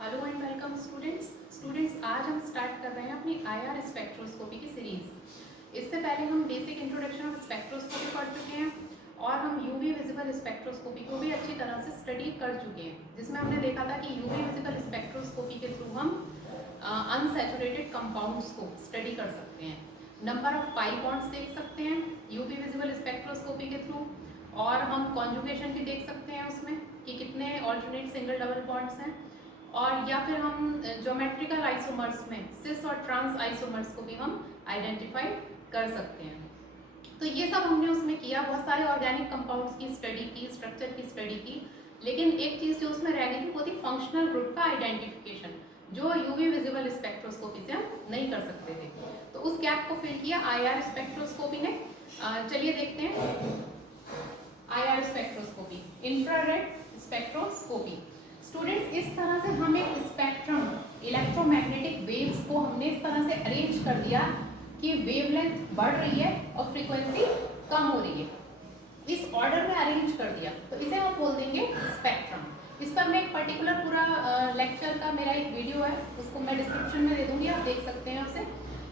Hello and welcome students आज हम start कर रहे हैं अपनी आईआर स्पेक्ट्रोस्कोपी की सीरीज। इससे पहले हम बेसिक इंट्रोडक्शन ऑफ स्पेक्ट्रोस्कोपी पढ़ चुके हैं और हम यूवी विजिबल स्पेक्ट्रोस्कोपी को भी अच्छी तरह से स्टडी कर चुके हैं, जिसमें हमने देखा था कि यूवी विजिबल स्पेक्ट्रोस्कोपी के थ्रू हम अनसैचुरेटेड कंपाउंड्स को स्टडी कर सकते हैं, नंबर ऑफ पाई बॉन्ड्स देख सकते हैं यूवी विजिबल स्पेक्ट्रोस्कोपी के थ्रू, और हम कॉन्जुगेशन भी देख सकते हैं उसमें कि कितने ऑल्टरनेट सिंगल डबल बॉन्ड्स हैं, और या फिर हम ज्योमेट्रिकल आइसोमर्स में सिस और ट्रांस आइसोमर्स को भी हम आइडेंटिफाई कर सकते हैं। तो ये सब हमने उसमें किया, बहुत सारे ऑर्गेनिक कंपाउंड्स की स्टडी की, स्ट्रक्चर की स्टडी की, लेकिन एक चीज़ जो उसमें रह गई थी वो थी फंक्शनल ग्रुप का आइडेंटिफिकेशन, जो यूवी विजिबल स्पेक्ट्रोस्कोपी से हम नहीं कर सकते थे। तो उस गैप को फिल किया आईआर स्पेक्ट्रोस्कोपी ने। चलिए देखते हैं IR spectroscopy, infrared spectroscopy. Students, इस तरह से हम एक स्पेक्ट्रम इलेक्ट्रोमैग्नेटिक वेव्स को हमने इस तरह से अरेंज कर दिया कि वेवलेंथ बढ़ रही है और फ्रीक्वेंसी कम हो रही है, इस ऑर्डर में अरेंज कर दिया, तो इसे हम बोल देंगे स्पेक्ट्रम। इस पर मैं एक पर्टिकुलर पूरा लेक्चर का मेरा एक वीडियो है, उसको मैं डिस्क्रिप्शन में दे दूंगी, आप देख सकते हैं उसे।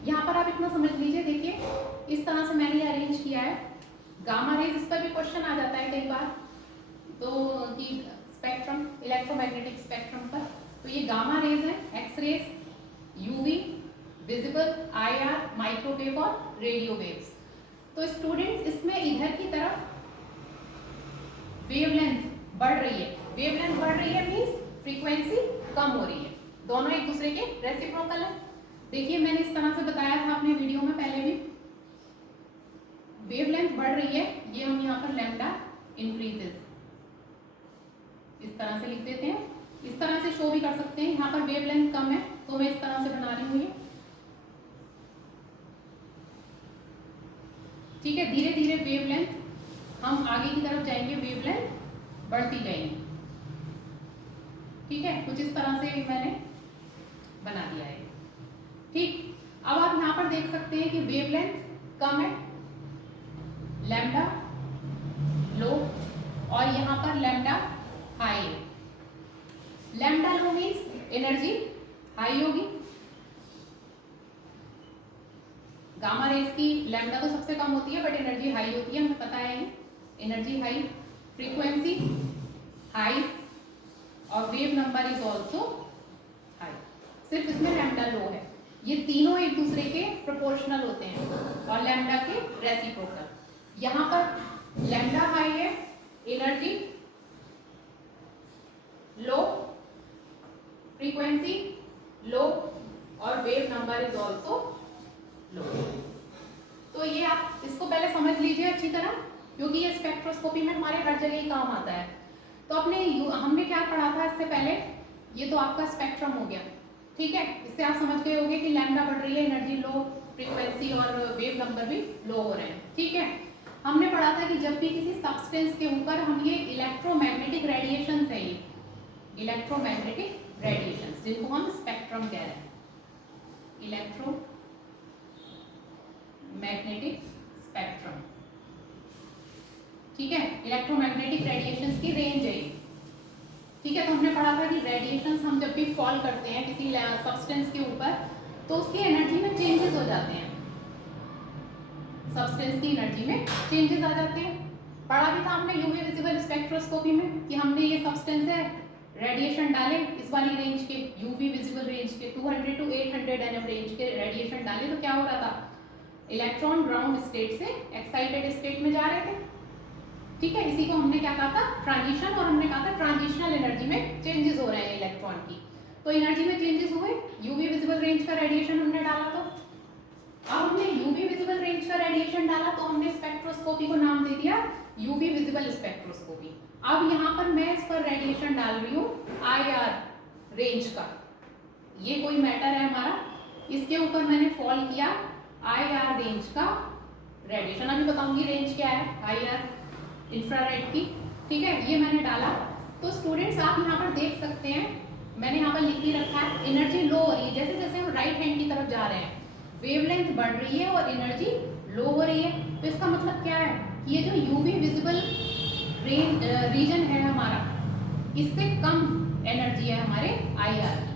यहाँ पर आप इतना समझ लीजिए, देखिए इस तरह से मैंने ये अरेंज किया है। गामा रेज, इस पर भी क्वेश्चन आ जाता है कई बार, तो कि स्पेक्ट्रम इलेक्ट्रोमैग्नेटिक स्पेक्ट्रम पर, तो ये गामा रेज है, x rays, UV, visible, IR, microwave और रेडियो वेव्स। तो स्टूडेंट्स, इसमें इधर की तरफ वेवलेंथ बढ़ रही है, वेवलेंथ बढ़ रही है मींस फ्रीक्वेंसी कम हो रही है, दोनों एक दूसरे के रेसिप्रोकल है। देखिए मैंने इस तरह से बताया था अपने वीडियो में पहले भी, वेवलेंथ बढ़ रही है, ये हम यहाँ पर लैम्डा इंक्रीजेस इस तरह से लिख देते हैं, इस तरह से शो भी कर सकते हैं। यहाँ पर वेवलेंथ कम है तो मैं इस तरह से बना रही हूँ ये, ठीक है। धीरे धीरे वेवलेंथ हम आगे की तरफ जाएंगे, वेवलेंथ बढ़ती जाएगी, ठीक है। कुछ इस तरह से मैंने बना दिया है, ठीक। अब आप यहाँ पर देख सकते हैं कि वेवलेंथ कम है, लैम्डा लो, और यहाँ पर लैम्डा हाई। लैम्डा लो मीन्स एनर्जी हाई होगी, गामा रेज की लैम्डा तो सबसे कम होती है बट एनर्जी हाई होती है, हमें पता है ये, एनर्जी हाई, फ्रीक्वेंसी हाई, और wave number is also high. सिर्फ इसमें लैम्डा लो है, ये तीनों एक दूसरे के प्रोपोर्शनल होते हैं और लैम्डा के रेसिप्रोकल। यहाँ पर लैम्डा हाई है, एनर्जी लो, फ्रीक्वेंसी लो, और wave number is also low. तो ये आप इसको पहले समझ लीजिए अच्छी तरह, क्योंकि ये स्पेक्ट्रोस्कोपी में हमारे हर जगह ही काम आता है। तो हमने क्या पढ़ा था इससे पहले, ये तो आपका स्पेक्ट्रम हो गया, ठीक है। इससे आप समझ गए होंगे कि लैम्डा बढ़ रही है, एनर्जी लो, फ्रीक्वेंसी और वेव नंबर भी लो हो रहे हैं, ठीक है। हमने पढ़ा था कि जब भी किसी सब्सटेंस के ऊपर हम ये इलेक्ट्रोमैग्नेटिक रेडिएशन है, ये इलेक्ट्रोमैग्नेटिक रेडिएशन जिनको हम स्पेक्ट्रम कह रहे हैं, इलेक्ट्रो मैग्नेटिक स्पेक्ट्रम, ठीक है। इलेक्ट्रोमैग्नेटिक रेडिएशंस की रेंज है, ठीक है। तो हमने पढ़ा था कि रेडिएशंस हम जब भी फॉल करते हैं किसी सब्सटेंस के ऊपर, तो उसकी एनर्जी में चेंजेस हो जाते हैं, सब्सटेंस की एनर्जी में चेंजेस आ जाते हैं। पढ़ा भी था हमने यूवी विजिबल स्पेक्ट्रोस्कोपी में कि हमने ये सब्सटेंस है, रेडिएशन डाले इस वाली रेंज के, यूवी विजिबल रेंज के 200 to 800 nm रेंज के रेडिएशन डाले, तो क्या हो रहा था, इलेक्ट्रॉन ग्राउंड स्टेट से एक्साइटेड स्टेट में जा रहे थे, ठीक है। इसी को हमने क्या कहा था, ट्रांजिशन, और हमने कहा था ट्रांजिशनल एनर्जी में चेंजेस हो रहे हैं इलेक्ट्रॉन की, तो एनर्जी में चेंजेस हुए, यूवी विजिबल रेंज का रेडिएशन हमने डाला। तो अब हमने यूवी विजिबल रेंज का रेडिएशन डाला तो हमने स्पेक्ट्रोस्कोपी को नाम दे दिया यूवी विजिबल स्पेक्ट्रोस्कोपी। अब यहाँ पर मैं इस पर रेडिएशन डाल रही हूँ आईआर रेंज का, ये कोई मैटर है हमारा, इसके ऊपर मैंने फॉल किया आईआर रेंज का रेडिएशन। अभी बताऊंगी रेंज क्या है आईआर इंफ्रारेड की, ठीक है। ये मैंने डाला, तो स्टूडेंट्स आप यहाँ पर देख सकते हैं, मैंने यहाँ पर लिख भी रखा है, एनर्जी लो हो रही है, जैसे जैसे हम राइट हैंड की तरफ जा रहे हैं वेवलेंथ बढ़ रही है और एनर्जी लो हो रही है। तो इसका मतलब क्या है कि ये जो यूवी विजिबल रीजन है हमारा, इससे कम एनर्जी है हमारे IR की।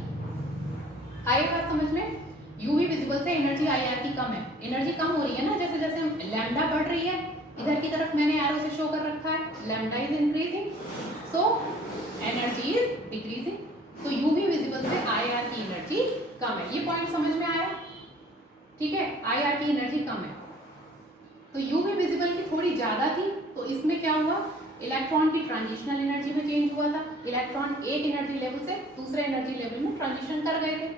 आई बात समझ में? यूवी विजिबल से एनर्जी IR की कम है, एनर्जी कम हो रही है ना, जैसे जैसे लैम्डा बढ़ रही है, इधर की तरफ मैंने एरो से शो कर रखा है, lambda is increasing so energy is decreasing. तो यूवी विजिबल से IR की एनर्जी कम है, ये पॉइंट समझ में आया? ठीक है, IR की एनर्जी कम है। तो यूवी विजिबल की थोड़ी ज्यादा थी, तो इसमें क्या हुआ, इलेक्ट्रॉन की ट्रांजिशनल एनर्जी में चेंज हुआ था, इलेक्ट्रॉन एक एनर्जी लेवल से दूसरे एनर्जी लेवल में ट्रांजिशन कर गए थे।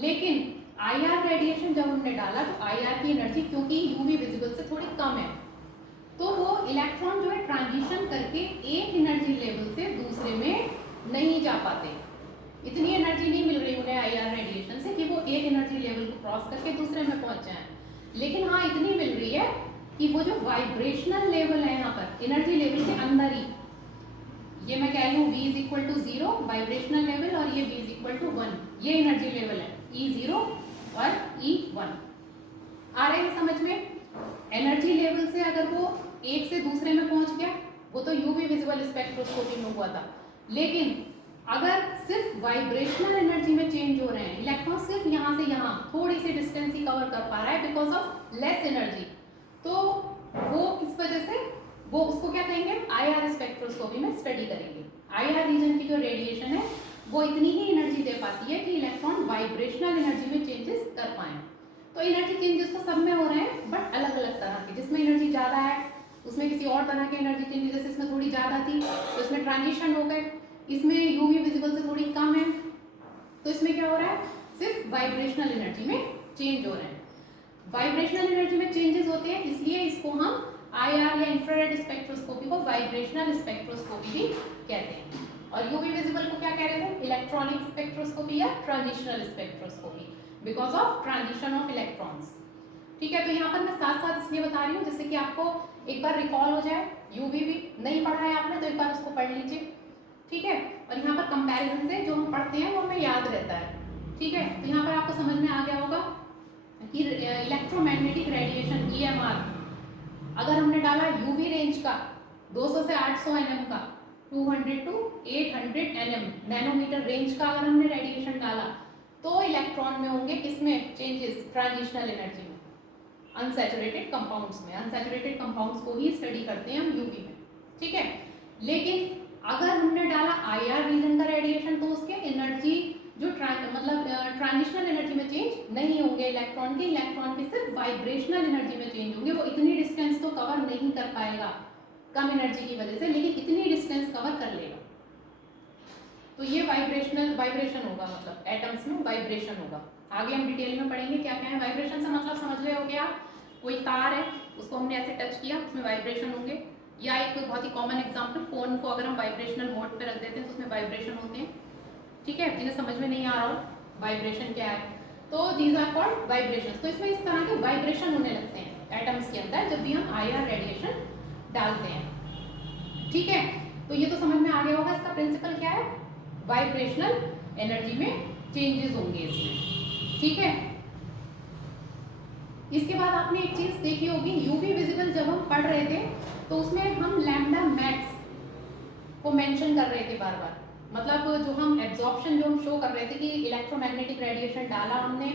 लेकिन IR रेडिएशन जब हमने डाला तो IR की एनर्जी क्योंकि यूवी विजिबल से थोड़ी कम है, तो वो इलेक्ट्रॉन जो है ट्रांजिशन करके एक एनर्जी लेवल से दूसरे में नहीं जा पाते, इतनी एनर्जी नहीं मिल रही उन्हें IR रेडिएशन से कि वो एक एनर्जी लेवल को क्रॉस करके दूसरे में पहुंच जाए। लेकिन हाँ इतनी मिल रही है कि वो जो वाइब्रेशनल लेवल है यहाँ पर एनर्जी लेवल के अंदर ही, ये मैं कह रही हूँ V is equal to 0 vibrational level और ये V इज इक्वल टू 1 ये एनर्जी लेवल है, E0 और E1 आ रहे हैं समझ में? एनर्जी लेवल से अगर वो एक से दूसरे में पहुंच गया, वो तो यूवी विजिबल स्पेक्ट्रोस्कोपी में हुआ था। लेकिन अगर सिर्फ वाइब्रेशनल एनर्जी में चेंज हो रहे हैं, इलेक्ट्रॉन सिर्फ यहाँ से यहाँ थोड़ी सी डिस्टेंस ही कवर कर पा रहा है बिकॉज ऑफ लेस एनर्जी, तो वो किस वजह से, वो उसको क्या कहेंगे, IR स्पेक्ट्रोस्कोपी में स्टडी करेंगे। IR रीजन की जो रेडिएशन है वो इतनी ही एनर्जी दे पाती है कि इलेक्ट्रॉन वाइब्रेशनल एनर्जी में चेंजेस कर पाए। तो एनर्जी चेंजेस तो सब में हो रहे हैं बट अलग अलग तरह के, जिसमें एनर्जी ज़्यादा है उसमें किसी और तरह के एनर्जी चेंजेस, जैसे इसमें थोड़ी ज़्यादा थी तो इसमें ट्रांजिशन हो गए, इसमें यूवी विजिबल से थोड़ी कम है तो इसमें क्या हो रहा है, सिर्फ वाइब्रेशनल एनर्जी में चेंज हो रहे हैं। वाइब्रेशनल एनर्जी में चेंजेस होते हैं इसलिए इसको हम IR या इंफ्रारेड स्पेक्ट्रोस्कोपी को वाइब्रेशनल स्पेक्ट्रोस्कोपी भी कहते हैं। और यूवी विजिबल को क्या कह रहे थे, इलेक्ट्रॉनिक स्पेक्ट्रोस्कोपी या transitional spectroscopy because of transition of electrons. ठीक है, तो यहाँ पर मैं साथ साथ इसलिए बता रही हूँ जिससे कि आपको एक बार रिकॉल हो जाए, यूवी भी नहीं पढ़ा है आपने तो एक बार उसको पढ़ लीजिए। ठीक है, और यहाँ पर कंपैरिजन से जो हम पढ़ते हैं वो हमें याद रहता है। ठीक है, तो यहाँ पर आपको समझ में आ गया होगा कि इलेक्ट्रोमैग्नेटिक रेडिएशन EMR अगर हमने डाला यूवी रेंज का 200 से 800 nm का, 200 टू 800 nm नैनोमीटर रेंज का अगर हमने रेडिएशन डाला तो इलेक्ट्रॉन में होंगे किसमें चेंजेस, ट्रांजिशनल एनर्जी में, अनसैचुरेटेड कंपाउंड्स में। अनसैचुरेटेड कंपाउंड्स को ही स्टडी करते हैं हम यूवी में। ठीक है, लेकिन अगर हमने डाला IR रीजन का रेडिएशन तो उसके एनर्जी जो ट्रांजिशनल एनर्जी में चेंज नहीं होंगे इलेक्ट्रॉन के सिर्फ वाइब्रेशनल एनर्जी में चेंज होंगे। वो इतनी डिस्टेंस तो कवर नहीं कर पाएगा कम एनर्जी की वजह से, लेकिन इतनी डिस्टेंस कवर कर लेगा। तो ये वाइब्रेशन होगा, मतलब एटम्स में वाइब्रेशन होगा। आगे हम डिटेल में पढ़ेंगे क्या क्या है वाइब्रेशन से, मतलब समझ रहे हो क्या, कोई तार है उसको हमने ऐसे टच किया उसमें वाइब्रेशन होंगे, या एक बहुत ही कॉमन एग्जांपल, फोन को अगर हम वाइब्रेशनल मोड पे रख देते हैं तो उसमें वाइब्रेशन होते हैं। ठीक है, जिन्हें समझ में नहीं आ रहा हो वाइब्रेशन क्या है, तो दीज आर कॉल्ड वाइब्रेशन। तो इसमें इस तरह के वाइब्रेशन होने लगते हैं एटम्स के अंदर जब भी हम IR रेडिएशन डालते हैं। ठीक है, तो ये तो समझ में आ गया होगा इसका प्रिंसिपल क्या है, वाइब्रेशनल एनर्जी में चेंजेस होंगे इसमें। ठीक है, इसके बाद आपने एक चीज देखी होगी, यूवी विजिबल जब हम पढ़ रहे थे तो उसमें हम लैम्डा मैक्स को मेंशन कर रहे थे बार बार, मतलब जो हम एब्जॉर्प्शन जो हम शो कर रहे थे कि इलेक्ट्रोमैग्नेटिक रेडिएशन डाला हमने,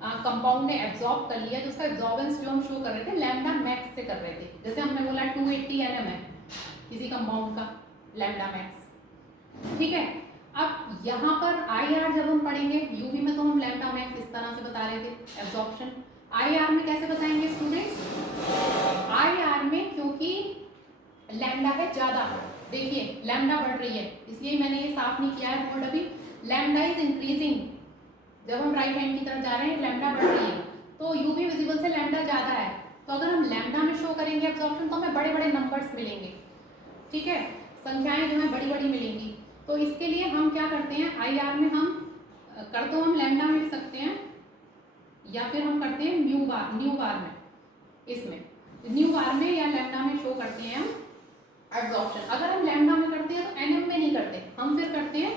कंपाउंड ने एब्जॉर्ब कर लिया, तो उसका एब्जॉर्बेंस जो हम शो कर रहे थे लैम्डा मैक्स से कर रहे थे। जैसे हमने बोला 280 nm है किसी कंपाउंड का लैम्डा मैक्स। ठीक है, अब यहाँ पर IR जब हम पढ़ेंगे, यूवी में तो हम लैम्डा मैक्स इस तरह से बता रहे थे एब्जॉर्प्शन, IR में कैसे बताएंगे स्टूडेंट्स, IR में क्योंकि लैम्डा है ज्यादा, देखिए लैम्डा बढ़ रही है इसलिए मैंने ये साफ नहीं किया है बोर्ड अभी, लैम्डा इज इंक्रीजिंग, जब हम राइट हैंड की तरफ जा रहे हैं लैम्डा बढ़ रही है, तो यूवी विजिबल से लैम्डा ज्यादा है, तो अगर हम लैम्डा में शो करेंगे एब्जॉर्प्शन तो हमें बड़े बड़े नंबर्स मिलेंगे। ठीक है, संख्याएं जो है बड़ी बड़ी मिलेंगी, तो इसके लिए हम क्या करते हैं, IR में हम कर तो हम लैम्डा में लिख सकते हैं या फिर हम करते हैं न्यू बार में, इसमें न्यू बार में या लैम्डा में शो करते हैं हम एब्जॉर्प्शन। अगर हम लैम्डा में करते हैं तो NM में नहीं करते, हम फिर करते हैं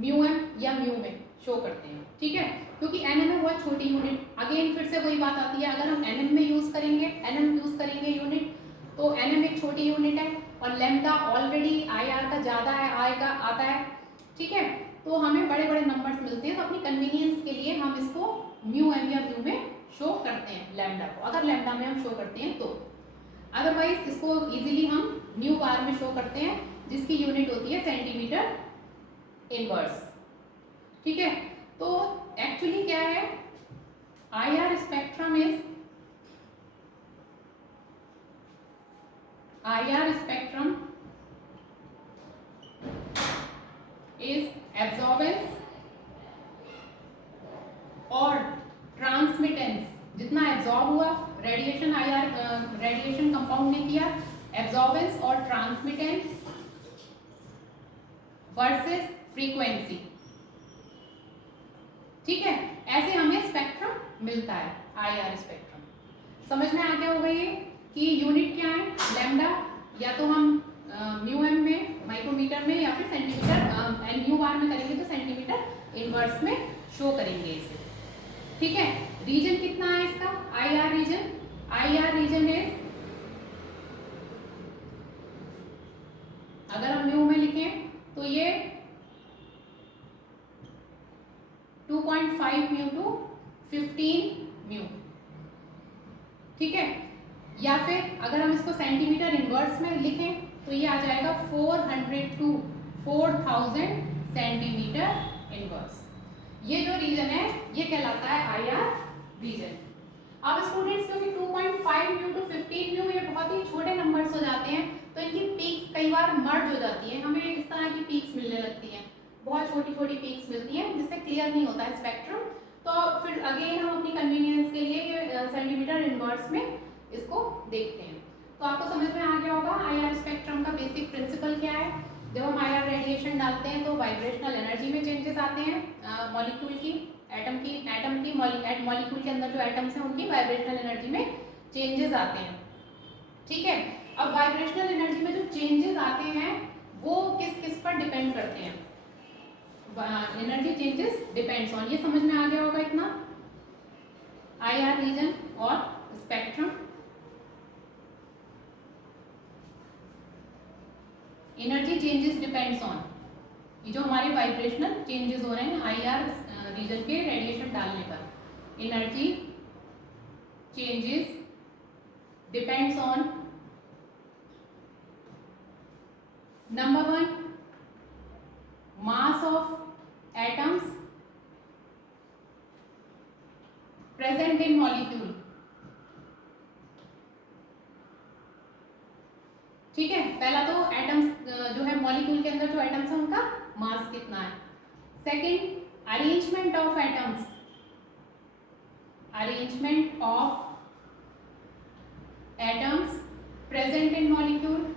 म्यू एम या म्यू में शो करते हैं। ठीक है, क्योंकि NM है बहुत छोटी यूनिट, अगेन फिर से वही बात आती है, अगर हम NM में यूज करेंगे NM यूज करेंगे यूनिट, तो NM एक छोटी यूनिट है, और लैम्डा ऑलरेडी IR का ज़्यादा है आएगा आता है, ठीक है। तो हमें बड़े बड़े नंबर्स मिलते हैं, तो अपनी कन्वीनियंस के लिए हम इसको म्यू एम या म्यू में शो करते हैं लैम्डा को, अगर लैम्डा में हम शो करते हैं तो। अदरवाइज इसको इजीली हम न्यू बार में शो करते हैं, जिसकी यूनिट होती है सेंटीमीटर इनवर्स, ठीक है। तो एक्चुअली क्या है, IR स्पेक्ट्रम इज एब्जॉर्बेंस और ट्रांसमिटेंस, जितना एब्जॉर्ब हुआ रेडिएशन रेडिएशन कंपाउंड ने किया, एब्जॉर्बेंस और ट्रांसमिटेंस वर्सेस फ्रीक्वेंसी, ठीक है। ऐसे हमें स्पेक्ट्रम मिलता है IR स्पेक्ट्रम। समझ में आ गया होगा ये कि यूनिट क्या है लैम्डा, या तो हम म्यू एम में, माइक्रोमीटर में, या फिर सेंटीमीटर एनयू बार में करेंगे तो सेंटीमीटर इनवर्स में शो करेंगे इसे, ठीक है। रीजन कितना है इसका, IR रीजन इज, अगर हम म्यू में लिखें तो ये 2.5 म्यू टू 15 म्यू, ठीक है। या फिर अगर हम इसको सेंटीमीटर इनवर्स में लिखें तो ये आ जाएगा 400 टू 4000 सेंटीमीटर इनवर्स। ये जो रीजन है ये कहलाता है IR रीजन। अब स्टूडेंट्स, क्योंकि 2.5 म्यू टू 15 म्यू ये बहुत ही छोटे नंबर्स हो जाते हैं, तो इनकी पीक्स कई बार मर्ज हो जाती हैं, हमें इस तरह की पीक्स मिलने लगती हैं, बहुत छोटी छोटी पीक्स मिलती हैं जिससे क्लियर नहीं होता है स्पेक्ट्रम। तो फिर अगेन हम अपनी कन्वीनियंस के लिए सेंटीमीटर इनवर्स में इसको देखते हैं। तो आपको समझ में आ गया होगा IR स्पेक्ट्रम का बेसिक प्रिंसिपल क्या है। जब हम IR रेडिएशन डालते हैं तो वाइब्रेशनल एनर्जी में चेंजेस आते हैं, मॉलिक्यूल की, एटम की मॉलिक्यूल के अंदर जो एटम्स हैं उनकी वाइब्रेशनल एनर्जी में चेंजेस आते हैं, ठीक है। अब वाइब्रेशनल एनर्जी में जो चेंजेस आते हैं वो किस किस पर डिपेंड करते हैं, एनर्जी चेंजेस डिपेंड्स ऑन, ये समझ में आ गया होगा इतना, IR रीजन और spectrum. Energy changes depends on, ये जो हमारे वाइब्रेशनल चेंजेस हो रहे हैं IR रीजन के रेडिएशन डालने पर, energy changes depends on number 1 mass of atoms present in molecule, ठीक है। पहला तो एटम्स जो है मॉलिक्यूल के अंदर जो एटम्स है उनका मास कितना है। Second, arrangement of atoms, arrangement of atoms present in molecule.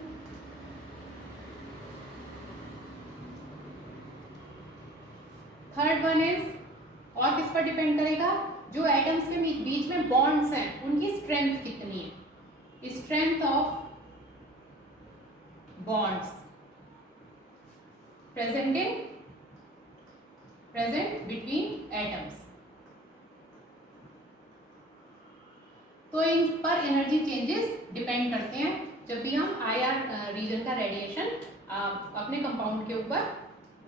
Third one is, और किस पर डिपेंड करेगा, जो एटम्स के बीच में बॉन्ड्स हैं उनकी स्ट्रेंथ कितनी है, strength of bonds present between atoms. तो इन पर एनर्जी चेंजेस डिपेंड करते हैं जब भी हम IR रीजन का रेडिएशन अपने कंपाउंड के ऊपर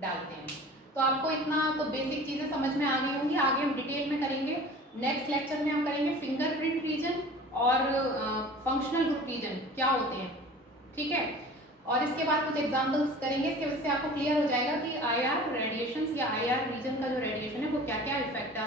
डालते हैं। तो आपको इतना तो बेसिक चीजें समझ में आ गई होंगी, आगे हम डिटेल में करेंगे। नेक्स्ट लेक्चर में हम करेंगे फिंगरप्रिंट रीजन और फंक्शनल ग्रुप रीजन क्या होते हैं, ठीक है। और इसके बाद कुछ एग्जांपल्स करेंगे, इसके वजह से आपको क्लियर हो जाएगा कि IR रेडिएशंस या IR रीजन का जो रेडिएशन है वो क्या क्या इफेक्ट